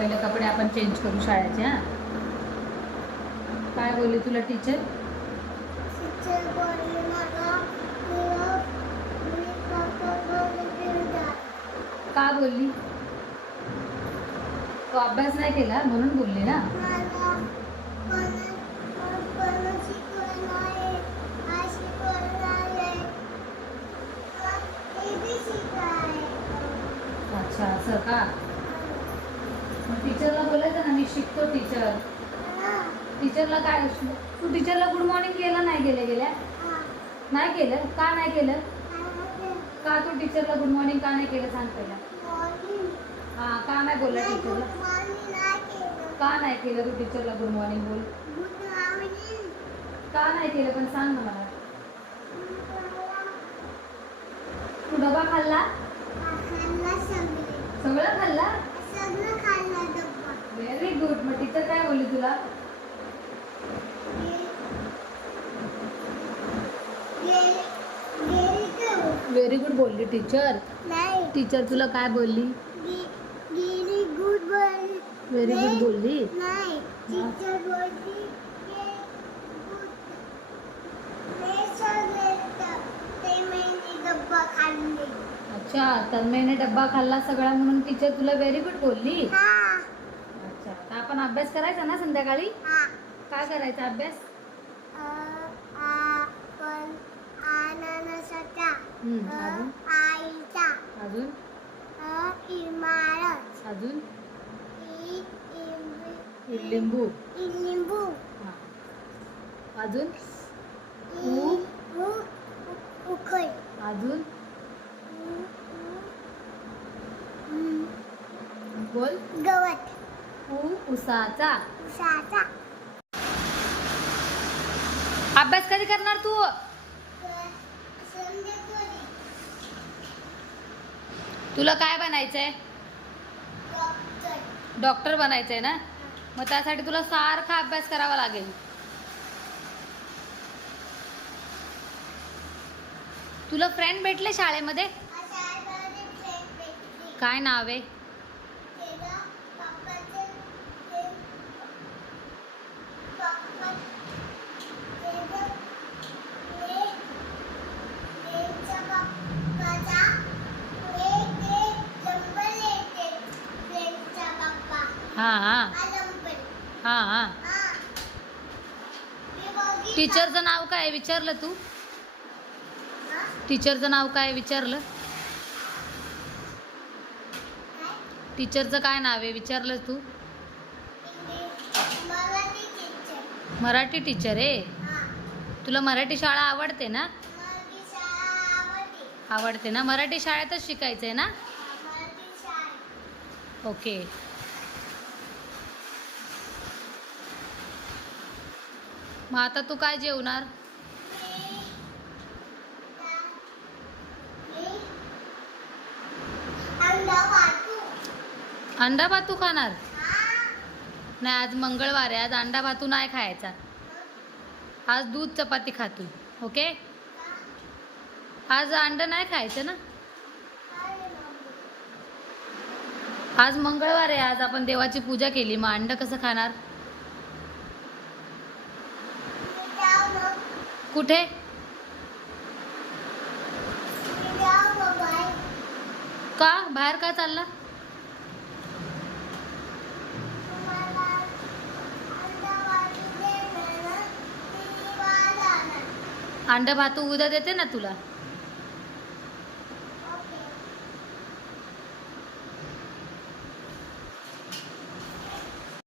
पहिले कपडे आपण चेंज करू शाळेचे हा. काय बोलली तुला टीचर का बोलली? तो अभ्यास नाही केला म्हणून बोलली ना? अच्छा असं का? मग टीचरला बोलायचं ना मी शिकतो टीचर टीचरला काय तू टीचरला गुड मॉर्निंग केलं नाही गेल्या गेल्या? नाही केलं? का नाही केलं? का तू टीचरला गुड मॉर्निंग का नाही केलं सांग पहिला? हा का नाही बोलला टीचरला का नाही केलं तू टीचरला गुड मॉर्निंग बोल? का नाही केलं? पण सांग ना मला. तू डबा खाल्ला? सगळं खाल्ला? व्हेरी गुड मग टीचर काय बोलली तुला? व्हेरी गुड बोलली टीचर नाही. टीचर तुला काय बोलली? व्हेरी गुड बोल व्हेरी गुड बोलली? नाही. टीचर बोलली की good. मी सगळे ड- ते महिने डब्बा खाल्ले अच्छा तन्मयने डब्बा खाल्ला सगळा म्हणून टीचर तुला व्हेरी गुड बोलली? हा. अच्छा तर आपण अभ्यास करायचा ना संध्याकाळी? हा. काय करायचा अभ्यास? अजून? आईचा अजून? इमारत लिंबू लिंबू हा. अजून? उखळ. अजून? बोल. गवत. ऊ उसाचा. उसाचा. अभ्यास कधी करणार तू? तुला काय बनायचंय? डॉक्टर डॉक्टर बनायचंय ना? मग त्यासाठी तुला सारखा अभ्यास करावा लागेल. तुला फ्रेंड भेटले शाळेमध्ये. काय नाव आहे? हां हां. टीचरचं नाव काय? विचारलं तू? टीचरचं नाव काय? विचारलं? टीचरचं काय नाव आहे विचारलं तू मराठी टीचर मराठी टीचर आहे तुला मराठी शाळा आवडते ना आवडते ना मराठी शाळेतच शिकायचं आहे ना ओके मग आता तू काय जेवणार? अंडा भातू खाणार? नाही आज मंगळवार आहे. आज अंडा भातू नाही खायचा. आज दूध चपाती खातू ओके? आज अंड नाही खायचं ना? आज मंगळवार आहे. आज आपण देवाची पूजा केली. मग अंड कसं खाणार? कुठे? का? बाहेर का चालला? अंड भातू उद्या देते ना तुला?